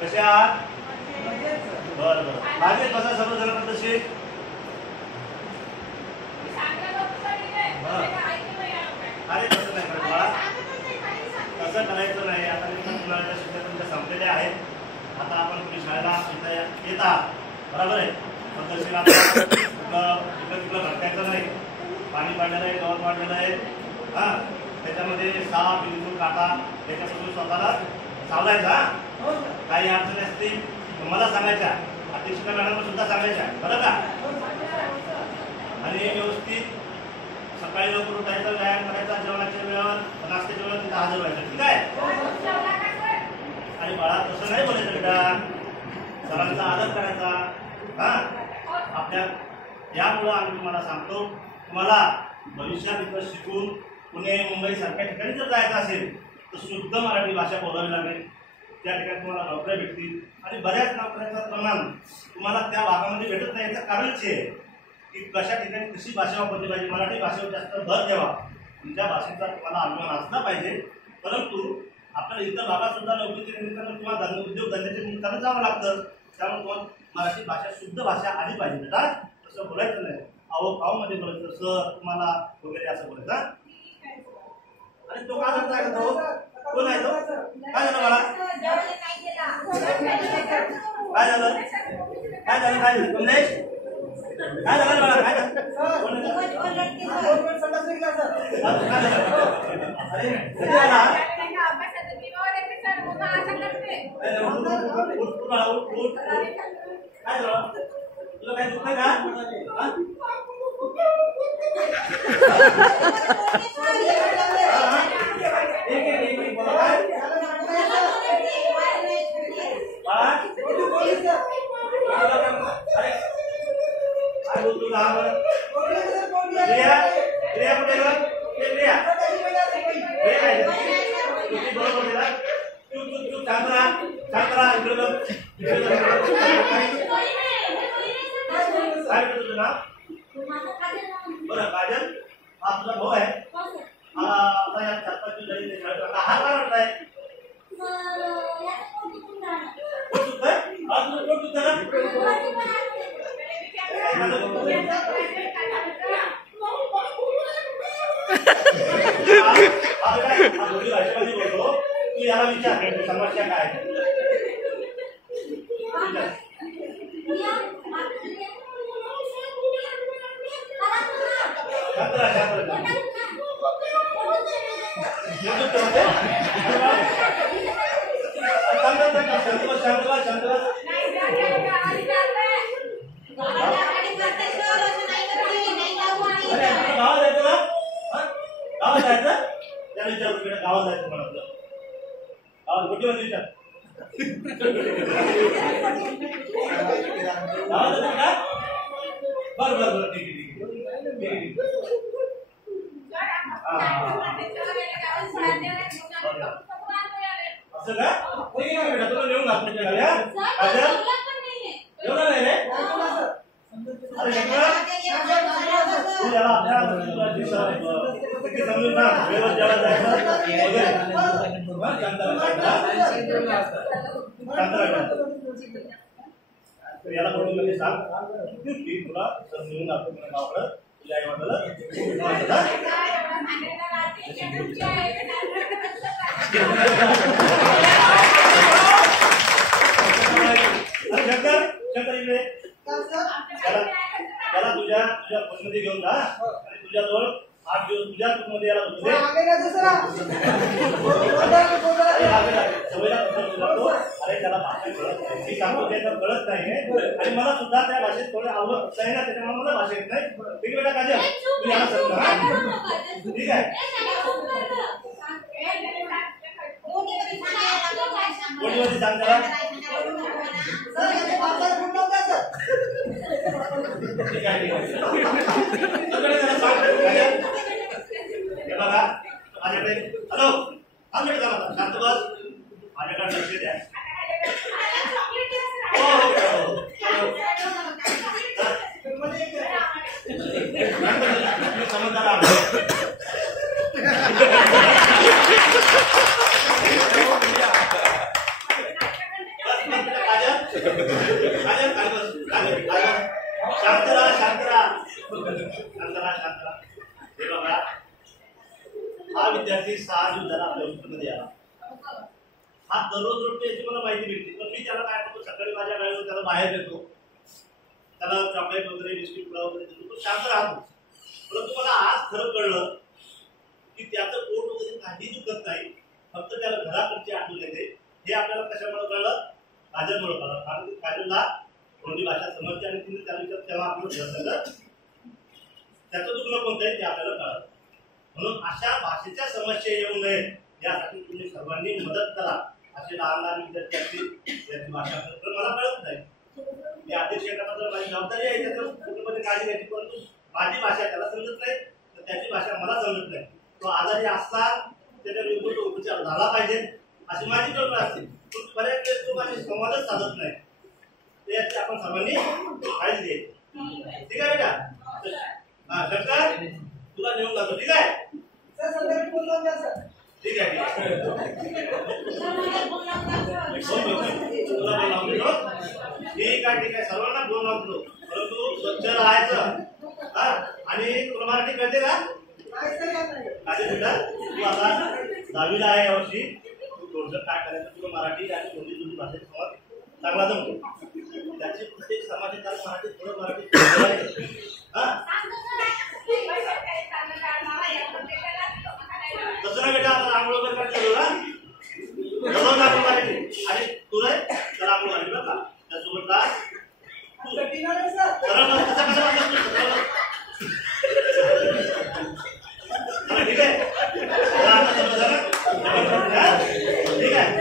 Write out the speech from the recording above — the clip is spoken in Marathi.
कसे आहात? बरं बरं. माझे बसा सर्वजण तसे अरे तसं नाही करत बाळा, तसं करायचं नाही. आता मुलांच्या सुट्ट्या तुमच्या संपलेल्या आहेत. आता आपण तुम्ही शाळेला येत आहात, बरोबर आहे. पद्धतशीर तिकडं भटकायचं नाही. पाणी पाडलेलं आहे, गवत वाढलेलं आहे, हां. त्याच्यामध्ये साप बिलकुल काटा त्याच्यापासून स्वतःला सावलायचा. काही अडचणी असतील मला सांगायच्या, अध्यक्षिका मॅडमला सुद्धा सांगायच्या, बरं का. आणि व्यवस्थित सकाळी लवकर उठायचा, व्यायाम करायचा, जेवणाच्या वेळेवर नाश्त्याच्या वेळेवर तिथं हजर व्हायचं, ठीक आहे. आणि बाळा तसं नाही बोलायचं बेटा, सरांचा आदर करायचा. हा, आपल्या यामुळं आम्ही तुम्हाला सांगतो, तुम्हाला भविष्यात इथं शिकून पुणे मुंबई सारख्या ठिकाणी जर जायचं असेल तर शुद्ध मराठी भाषा बोलावी लागेल. त्या ठिकाणी तुम्हाला नोकऱ्या भेटतील आणि बऱ्याच नोकऱ्यांचं प्रमाण तुम्हाला त्या भागामध्ये भेटत नाही. याचं कारणच आहे की कशा ठिकाणी कशी भाषा वापरली पाहिजे. मराठी भाषेवर जास्त भर द्यावा, तुमच्या भाषेचा तुम्हाला अभिमान असला पाहिजे. परंतु आपल्याला इतर भागात सुद्धा नोकरीच्या निमित्तानं किंवा उद्योगधंद्याच्या निमित्तानं जावं लागतं. त्यामुळे तुम्हाला मराठी भाषा शुद्ध भाषा आली पाहिजे बेटा. तसं बोलायचं नाही, अहो पावमध्ये बोलायचं, सर तुम्हाला वगैरे असं बोलायचं. आणि तो का करता आहे, तो कोण आहे, तो काय झालं मला, काय झालं, काय झालं, काय झालं कमलेश, काय झालं मला, काय झालं, तुला काय दुखत का? बरं काजल, हा तुझा भाऊ आहे. आता या 4-5 दिवस झाले हा का रडताय? बोलतो तू याला विचार समस्या काय आहे. गावात जायचं म्हणा, गावात कुठे होते विचार गावात जायचं का? बरं बरं बरं ठीक आहे ठीक असं का? ठीक आहे बेटा, तुला नेऊन घाल तुमच्या गाड्या. एवढं नाही रे, अरे याला आपल्या समजून सांग, वेळेवर जेवायला जायचं याला बोलून म्हणजे सांग की तुला समजून दाखवतो तुला गावाकडं तुझ्या आई वडिलाला. शंकर इकडे त्याला तुझ्या बसमध्ये घेऊन जा आणि तुझ्याजवळ 8 दिवस तुझ्या मध्ये याला होते अरे त्याला भाषा कळत नाही, मी सांगतो त्याला कळत नाही आणि मला सुद्धा त्या भाषेत थोडं आवडत नाही ना, त्याच्यामुळे मला भाषा येत नाही. ठीक आहे बेटा काजल, तू याला समजा. ठीक आहे, कोणीवरती सांग त्याला. ठीक आहे बघा माझ्याकडे, हॅलो माझ्याकडे झाला शांत बस, माझ्याकडे लक्ष द्या. समजदार झाला आपल्या हॉस्पिटलमध्ये याला हा दररोज रोज याची मला माहिती मिळते. पण मी त्याला काय करतो सकाळी माझ्या गाडीवर त्याला बाहेर देतो, त्याला चॉकलेट वगैरे बिस्किट पुडा वगैरे देतो, तो शांत राहतो. परंतु मला आज खरं कळलं की त्याचं पोट वगैरे काही दुखत नाही, फक्त त्याला घराकडची आठवण येते. हे आपल्याला कशामुळे कळलं? काजलमुळे कळलं. कारण काजलला कोणती भाषा समजते आणि तिने त्या विचार तेव्हा आपलं त्याचं दुखणं कोणतं आहे ते आपल्याला कळलं. म्हणून अशा भाषेच्या समस्या येऊ नये यासाठी तुम्ही सर्वांनी मदत करा. असे लहान लहान विद्यार्थी असतील त्याची भाषा तर मला कळत नाही, ते अध्यक्ष एखादा माझी जबाबदारी आहे त्याचं कुटुंबाची काळजी घ्यायची. परंतु माझी भाषा त्याला समजत नाही तर त्याची भाषा मला समजत नाही. तो आजारी असता त्याच्या विरुद्ध तो उपचार झाला पाहिजे अशी माझी कल्पना असते. बऱ्याच वेळेस तो माझी संवादच साधत नाही. ते याची आपण सर्वांनी काळजी घ्यायची. ठीक आहे बेटा? हा शंकर तुला नेऊन जातो. ठीक आहे ठीक आहे ठीक आहे ठीक आहे सर्वांना फोन लावतो. परंतु स्वच्छ राहायचं आणि तुला मराठी कळते का? काय बेटा तू आता 10वीला आहे यावर्षी. तू थोडंसं काय करायचं तुला मराठी आणि कोणती जुनी भाषेत संवाद चांगला जमतो. त्याची प्रत्येक समाजात मराठी थोडं मराठी तसं ना बेटा आपण आंघोळ वगैरे करतो ना आणि तू रे त्याला आंघोळ घाली बरं का त्यासोबत ठीक आहे ठीक आहे